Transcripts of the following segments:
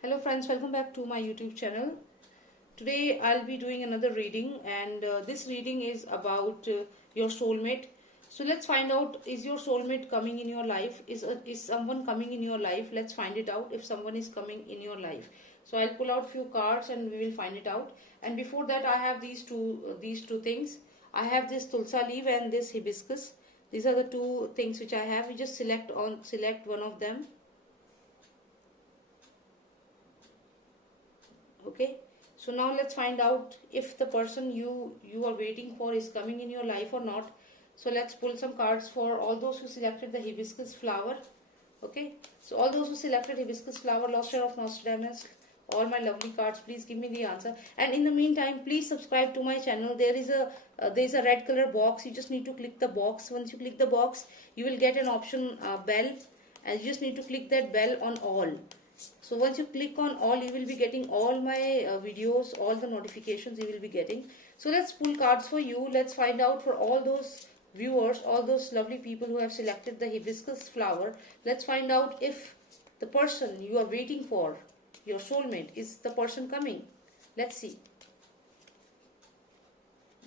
Hello friends, welcome back to my YouTube channel. Today I'll be doing another reading, and this reading is about your soulmate. So let's find out, is your soulmate coming in your life? Is someone coming in your life? Let's find it out if someone is coming in your life. So I'll pull out few cards and we will find it out. And before that I have these two things. I have this tulsa leaf and this hibiscus. These are the two things which I have. We just select one of them. Okay, so now let's find out if the person you are waiting for is coming in your life or not. So let's pull some cards for all those who selected the hibiscus flower. Okay, so all those who selected hibiscus flower, lost share of Nostradamus, all my lovely cards, please give me the answer. And in the meantime, please subscribe to my channel. There is a red color box. You just need to click the box. Once you click the box, you will get an option bell, and you just need to click that bell on all. So once you click on all, you will be getting all my videos, all the notifications you will be getting. So let's pull cards for you. Let's find out for all those viewers, all those lovely people who have selected the hibiscus flower. Let's find out if the person you are waiting for, your soulmate, is the person coming. Let's see.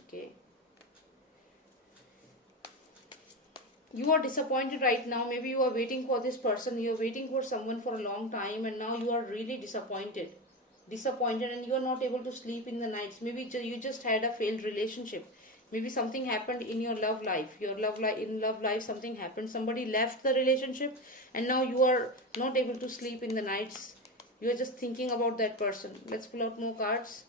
Okay. You are disappointed right now. Maybe you are waiting for this person, you are waiting for someone for a long time, and now you are really disappointed, and you are not able to sleep in the nights. Maybe you just had a failed relationship. Maybe something happened in your love life. In love life something happened, somebody left the relationship, and now you are not able to sleep in the nights. You are just thinking about that person. Let's pull out more cards.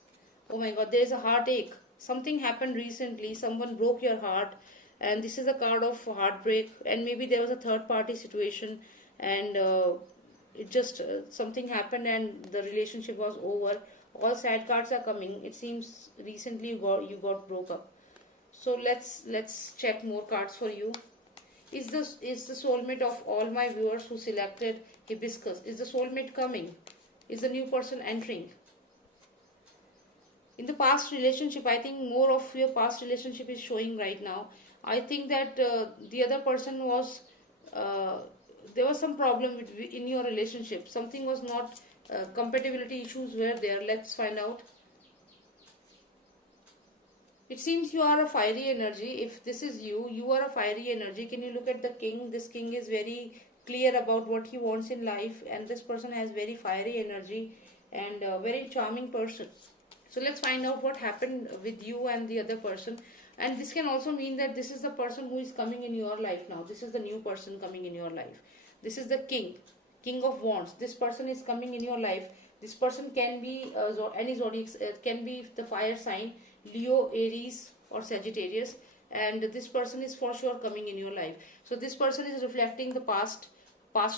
Oh my god, there is a heartache. Something happened recently, someone broke your heart, and this is a card of heartbreak. And maybe there was a third party situation, and it just something happened and the relationship was over. All sad cards are coming. It seems recently you got broke up. So let's check more cards for you. Is the soulmate of all my viewers who selected hibiscus, is the soulmate coming? Is the new person entering? In the past relationship, I think more of your past relationship is showing right now. I think that the other person was uh, there was some problem in your relationship. Something was not compatibility issues were there. Let's find out. It seems you are a fiery energy. If this is you are a fiery energy. Can you look at the king? This king is very clear about what he wants in life, and this person has very fiery energy and a very charming person. So let's find out what happened with you and the other person. And this can also mean that this is the person who is coming in your life now. This is the new person coming in your life. This is the king of wands. This person is coming in your life. This person can be any zodiac, can be the fire sign, Leo, Aries, or Sagittarius. And this person is for sure coming in your life. So this person is reflecting the past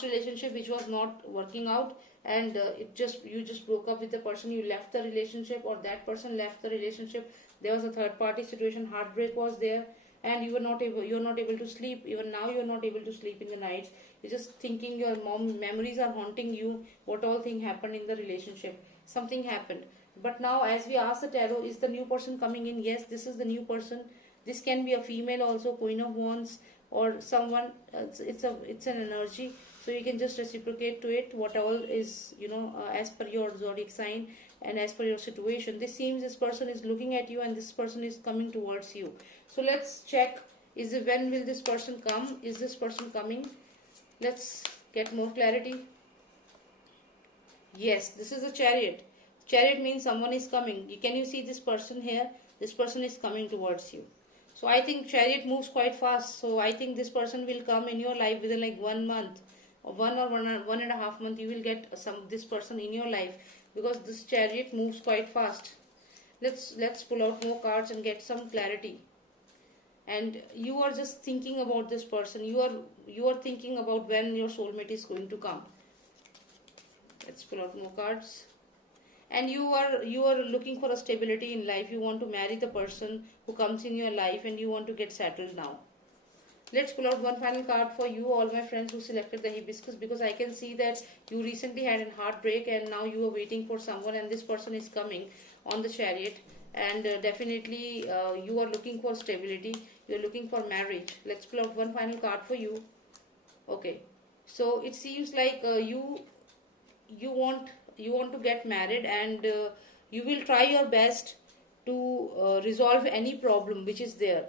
relationship which was not working out, and you just broke up with the person, you left the relationship, or that person left the relationship. There was a third party situation, heartbreak was there, and you're not able to sleep. Even now you're not able to sleep in the nights. You're just thinking, your mom memories are haunting you, what all thing happened in the relationship. Something happened, but now as we ask the tarot, is the new person coming in? Yes, this is the new person. This can be a female also, queen of wands, or someone. It's an energy, so you can just reciprocate to it. What all is, as per your zodiac sign and as per your situation. This seems this person is looking at you, and this person is coming towards you. So let's check, when will this person come? Is this person coming? Let's get more clarity. Yes, this is a chariot. Chariot means someone is coming. Can you see this person here? This person is coming towards you. So I think chariot moves quite fast. So I think this person will come in your life within like 1 month, or 1.5 month. You will get this person in your life, because this chariot moves quite fast. Let's pull out more cards and get some clarity. And you are just thinking about this person. You are thinking about when your soulmate is going to come. Let's pull out more cards. And you are looking for a stability in life. You want to marry the person who comes in your life, and you want to get settled now. Let's pull out one final card for you, all my friends who selected the hibiscus, because I can see that you recently had a heartbreak, and now you are waiting for someone, and this person is coming on the chariot. And definitely you are looking for stability. You are looking for marriage. Let's pull out one final card for you. Okay, so it seems like you want to get married, and you will try your best to resolve any problem which is there.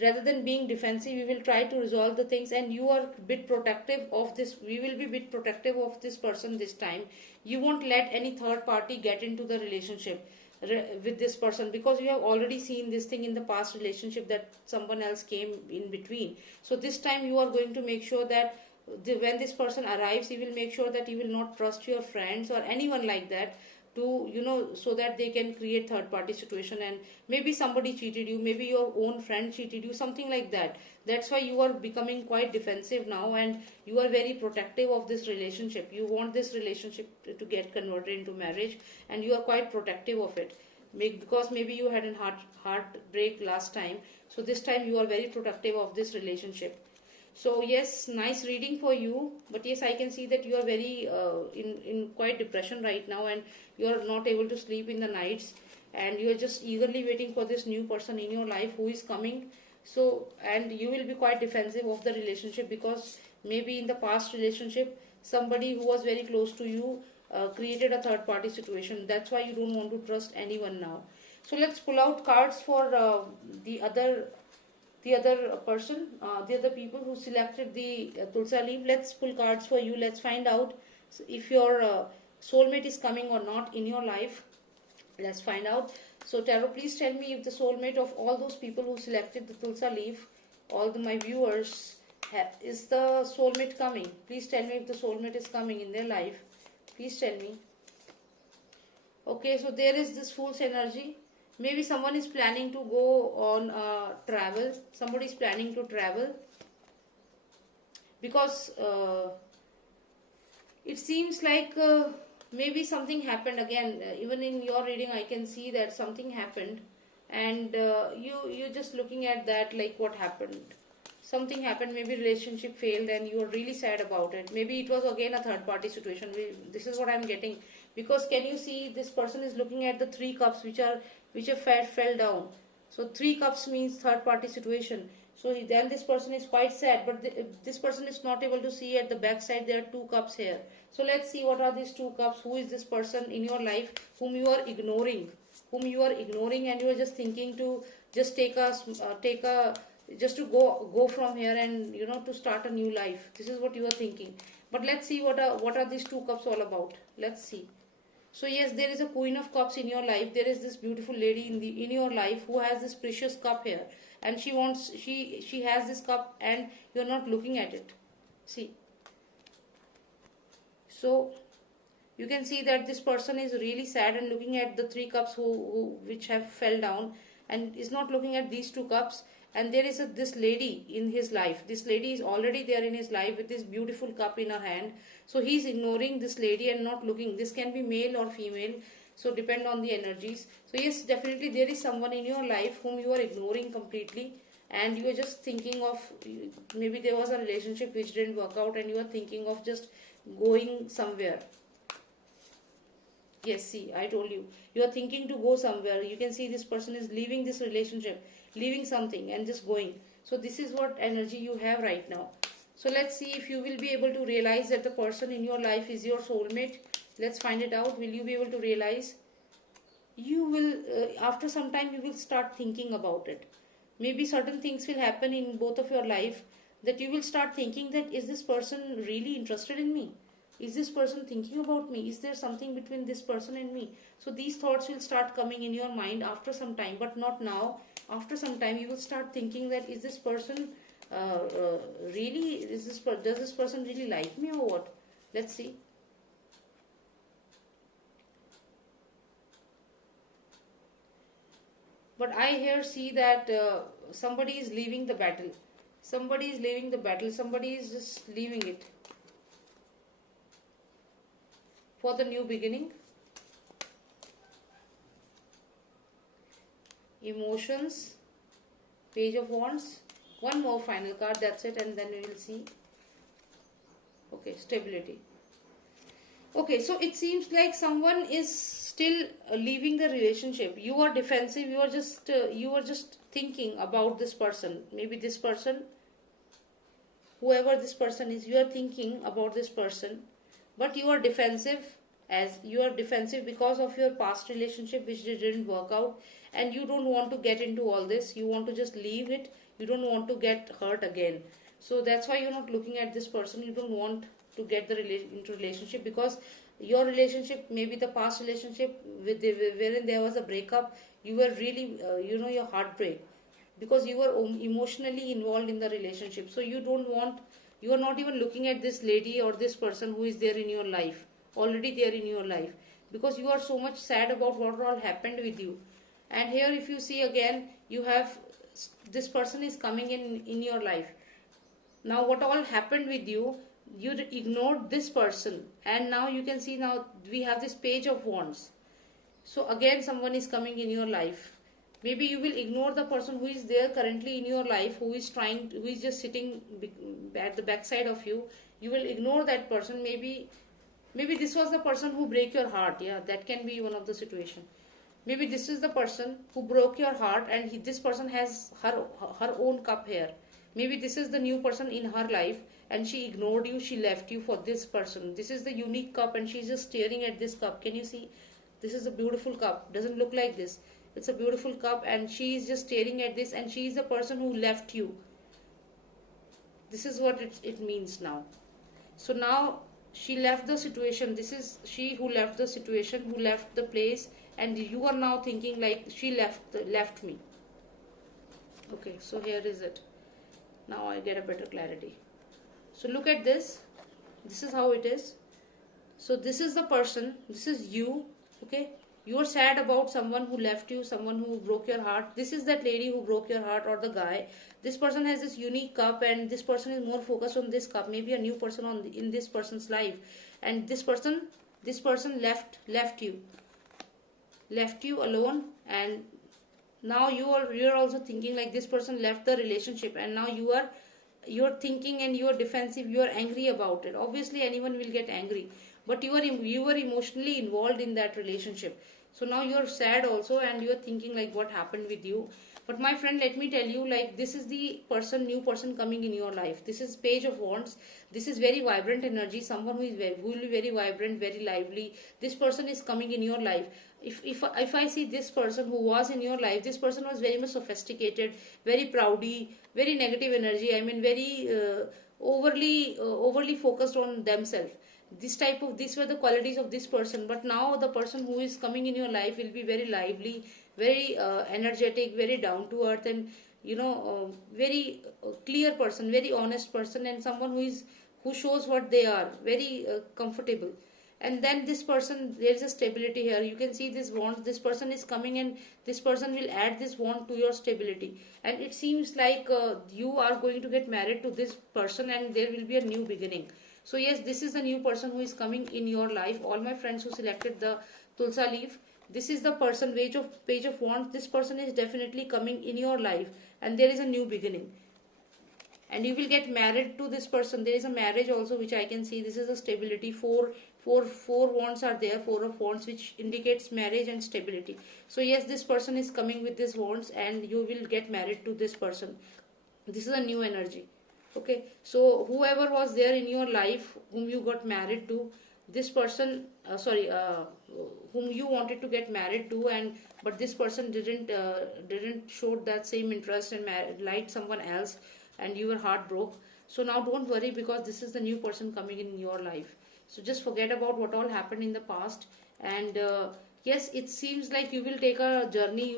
Rather than being defensive, you will try to resolve the things, and you are bit protective of this. We will be bit protective of this person this time. You won't let any third party get into the relationship with this person, because you have already seen this thing in the past relationship that someone else came in between. So this time you are going to make sure that when this person arrives, you will make sure that you will not trust your friends or anyone like that, to so that they can create third party situation, and maybe somebody cheated you, maybe your own friend cheated you, something like that. That's why you are becoming quite defensive now, and you are very protective of this relationship. You want this relationship to get converted into marriage, and you are quite protective of it, because maybe you had a heartbreak last time. So this time you are very protective of this relationship. So yes, nice reading for you. But yes, I can see that you are very in quite depression right now, and you are not able to sleep in the nights, and you are just eagerly waiting for this new person in your life who is coming. So, and you will be quite defensive of the relationship, because maybe in the past relationship somebody who was very close to you created a third party situation. That's why you don't want to trust anyone now. So let's pull out cards for the other person, the other people who selected the Tulsa leaf. Let's pull cards for you. Let's find out if your soulmate is coming or not in your life. Let's find out. So tarot, please tell me if the soulmate of all those people who selected the Tulsa leaf, my viewers, is the soulmate coming? Please tell me if the soulmate is coming in their life. Please tell me. Okay, so there is this Fool's energy. Maybe someone is planning to go on travel. Somebody is planning to travel, because it seems like maybe something happened again. Even in your reading, I can see that something happened, and you're just looking at that, like what happened. Something happened. Maybe relationship failed, and you are really sad about it. Maybe it was again a third party situation. This is what I'm getting. Because can you see, this person is looking at the 3 cups which have fell down. So 3 cups means third party situation. So then this person is quite sad, but this person is not able to see at the back side there are 2 cups here. So let's see what are these 2 cups. Who is this person in your life whom you are ignoring? And you are just thinking to just just to go from here, and to start a new life. This is what you are thinking. But let's see what are these 2 cups all about. Let's see. So yes, there is a Queen of Cups in your life. There is this beautiful lady in your life who has this precious cup here, and she has this cup, and you're not looking at it. See. So you can see that this person is really sad and looking at the 3 cups which have fell down, and is not looking at these 2 cups. And there is this lady in his life. This lady is already there in his life with this beautiful cup in her hand. So he is ignoring this lady and not looking. This can be male or female, so depend on the energies. So yes, definitely there is someone in your life whom you are ignoring completely, and you are just thinking of, maybe there was a relationship which didn't work out, and you are thinking of just going somewhere. Yes, see, I told you. You are thinking to go somewhere. You can see this person is leaving this relationship, leaving something and just going. So this is what energy you have right now. So let's see if you will be able to realize that the person in your life is your soulmate. Let's find it out. Will you be able to realize? You will, after some time, you will start thinking about it. Maybe certain things will happen in both of your life, that you will start thinking that, is this person really interested in me? Is this person thinking about me? Is there something between this person and me? So these thoughts will start coming in your mind after some time, but not now. After some time, you will start thinking that, is this person really, does this person really like me or what? Let's see. But I here see that somebody is leaving the battle. Somebody is leaving the battle. Somebody is just leaving it for the new beginning. Emotions, Page of Wands. One more final card, that's it, and then we will see. Okay, stability. Okay, so it seems like someone is still leaving the relationship. You are defensive. You are just thinking about this person. Maybe this person, whoever this person is, you are thinking about this person, but you are defensive. as you are defensive because of your past relationship which didn't work out, and you don't want to get into all this. You want to just leave it. You don't want to get hurt again. So that's why you're not looking at this person. You don't want to get into relationship, because your relationship, maybe the past relationship wherein there was a breakup, you were really your heartbreak, because you were emotionally involved in the relationship. So you don't want, you are not even looking at this lady or this person who is there in your life, already there in your life, because you are so much sad about what all happened with you. And here if you see again, you have this person is coming in your life. Now what all happened with you, you ignored this person, and now you can see, now we have this page of wands. So again someone is coming in your life. Maybe you will ignore the person who is there currently in your life, who is just sitting at the backside of you. You will ignore that person. Maybe this was the person who break your heart. Yeah, that can be one of the situation. Maybe this is the person who broke your heart, and this person has her own cup here. Maybe this is the new person in her life, and she ignored you, she left you for this person. This is the unique cup, and she's just staring at this cup. Can you see? This is a beautiful cup. Doesn't look like this. It's a beautiful cup, and she is just staring at this, and she is the person who left you. This is what it means now. So now she left the situation. This is she who left the situation, who left the place, and you are now thinking like she left me. Okay, so here is it. Now I get a better clarity. So look at this. This is how it is. So this is the person. This is you. Okay. You are sad about someone who left you, someone who broke your heart. This is that lady who broke your heart, or the guy. This person has this unique cup, and this person is more focused on this cup. Maybe a new person in this person's life, and this person left you alone, and now you're also thinking like this person left the relationship, and now you're thinking, and you're defensive, you're angry about it. Obviously anyone will get angry, but you were emotionally involved in that relationship. So now you're sad also, and you're thinking like what happened with you. But my friend, let me tell you, like this is the new person coming in your life. This is page of wands. This is very vibrant energy. Someone who will be very vibrant, very lively. This person is coming in your life. If I see this person who was in your life, this person was very much sophisticated, very proudy, very negative energy. I mean, very overly focused on themselves. These were the qualities of this person. But now the person who is coming in your life will be very lively, very energetic, very down to earth, and very clear person, very honest person, and someone who shows what they are, very comfortable. And then this person, there is a stability here. You can see this wand. This person is coming, and this person will add this wand to your stability. And it seems like you are going to get married to this person, and there will be a new beginning. So yes, this is the new person who is coming in your life. All my friends who selected the Tulsa leaf, this is the person, page of wands. This person is definitely coming in your life, and there is a new beginning, and you will get married to this person. There is a marriage also, which I can see. This is a stability. Four wands are there. Four of wands, which indicates marriage and stability. So yes, this person is coming with this wands, and you will get married to this person. This is a new energy. Okay, so whoever was there in your life, whom you got married to, this person whom you wanted to get married to, and but this person didn't show that same interest and liked someone else, and you were heartbroken. So now don't worry, because this is the new person coming in your life. So just forget about what all happened in the past. And yes, it seems like you will take a journey.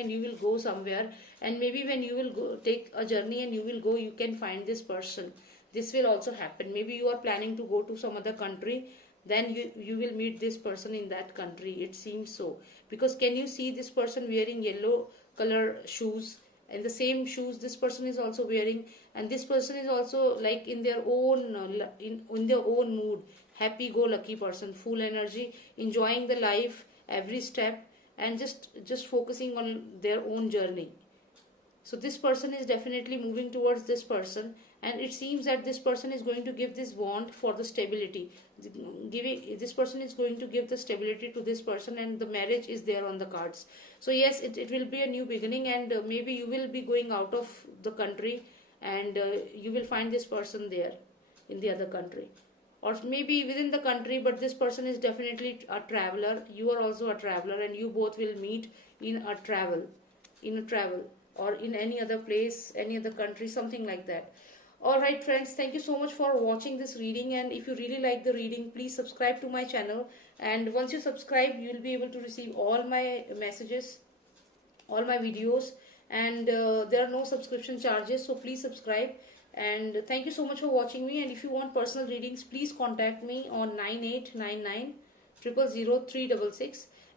And you will go somewhere. And maybe when you will take a journey and you will go, you can find this person. This will also happen. Maybe you are planning to go to some other country, then you will meet this person in that country. It seems so, because can you see this person wearing yellow color shoes, and the same shoes this person is also wearing, and this person is also like in their own in their own mood, happy go lucky person, full energy, enjoying the life every step, and just focusing on their own journey. So this person is definitely moving towards this person, and it seems that this person is going to give this wand for the stability. This person is going to give the stability to this person, and the marriage is there on the cards. So yes, it will be a new beginning, and maybe you will be going out of the country, and you will find this person there in the other country. or maybe within the country, but this person is definitely a traveler. You are also a traveler, and you both will meet in a travel, or in any other place, any other country, something like that. Alright friends, thank you so much for watching this reading, and if you really like the reading, please subscribe to my channel, and once you subscribe, you will be able to receive all my messages, all my videos, and there are no subscription charges, so please subscribe. And thank you so much for watching me, and if you want personal readings, please contact me on 9899 000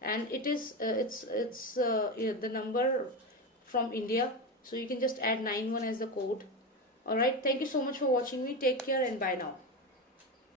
and it is the number from India, so you can just add 91 as the code. Alright, thank you so much for watching me. Take care and bye now.